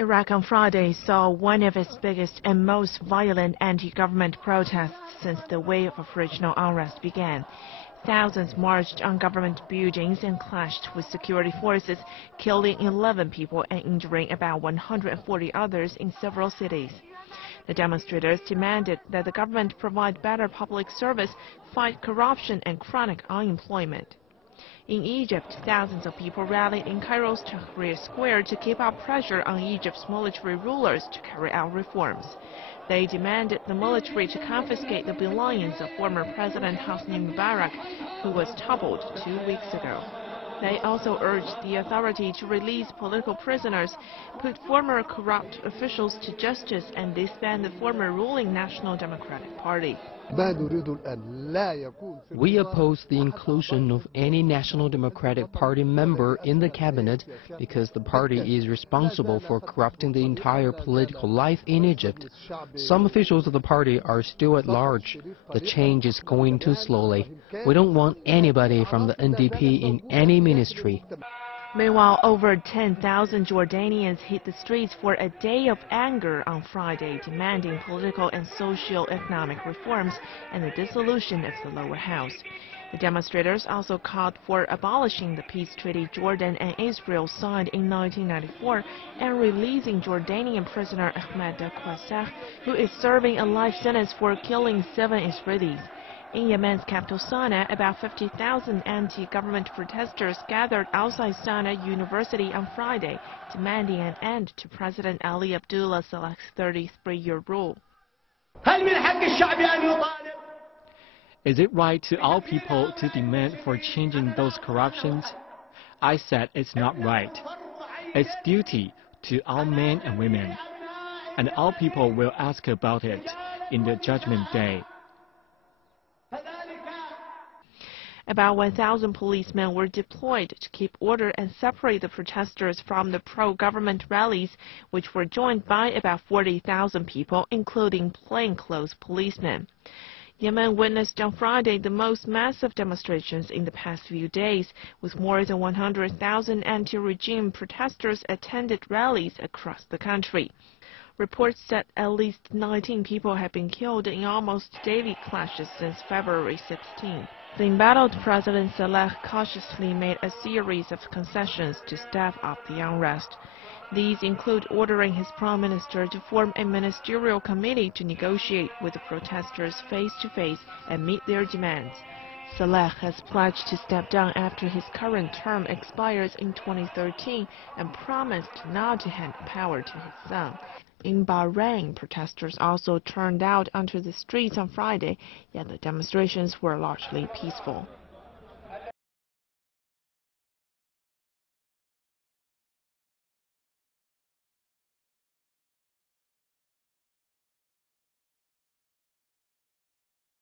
Iraq on Friday saw one of its biggest and most violent anti-government protests since the wave of regional unrest began. Thousands marched on government buildings and clashed with security forces, killing 11 people and injuring about 140 others in several cities. The demonstrators demanded that the government provide better public service, fight corruption and chronic unemployment. In Egypt, thousands of people rallied in Cairo's Tahrir Square to keep up pressure on Egypt's military rulers to carry out reforms. They demanded the military to confiscate the belongings of former President Hosni Mubarak, who was toppled 2 weeks ago. They also urged the authority to release political prisoners, put former corrupt officials to justice, and disband the former ruling National Democratic Party. We oppose the inclusion of any National Democratic Party member in the cabinet because the party is responsible for corrupting the entire political life in Egypt. Some officials of the party are still at large. The change is going too slowly. We don't want anybody from the NDP in any ministry. Meanwhile, over 10,000 Jordanians hit the streets for a day of anger on Friday, demanding political and socio-economic reforms and the dissolution of the lower house. The demonstrators also called for abolishing the peace treaty Jordan and Israel signed in 1994 and releasing Jordanian prisoner Ahmed Al-Qasah, who is serving a life sentence for killing 7 Israelis. In Yemen's capital Sana'a, about 50,000 anti-government protesters gathered outside Sana'a University on Friday, demanding an end to President Ali Abdullah Saleh's 33-year rule. Is it right to all people to demand for changing those corruptions? I said it's not right. It's duty to all men and women, and all people will ask about it in the judgment day. About 1,000 policemen were deployed to keep order and separate the protesters from the pro-government rallies, which were joined by about 40,000 people, including plainclothes policemen. Yemen witnessed on Friday the most massive demonstrations in the past few days, with more than 100,000 anti-regime protesters attended rallies across the country. Reports said at least 19 people have been killed in almost daily clashes since February 16. The embattled President Saleh cautiously made a series of concessions to stave off the unrest. These include ordering his prime minister to form a ministerial committee to negotiate with the protesters face-to-face and meet their demands. Saleh has pledged to step down after his current term expires in 2013 and promised not to hand power to his son. In Bahrain, protesters also turned out onto the streets on Friday, yet the demonstrations were largely peaceful.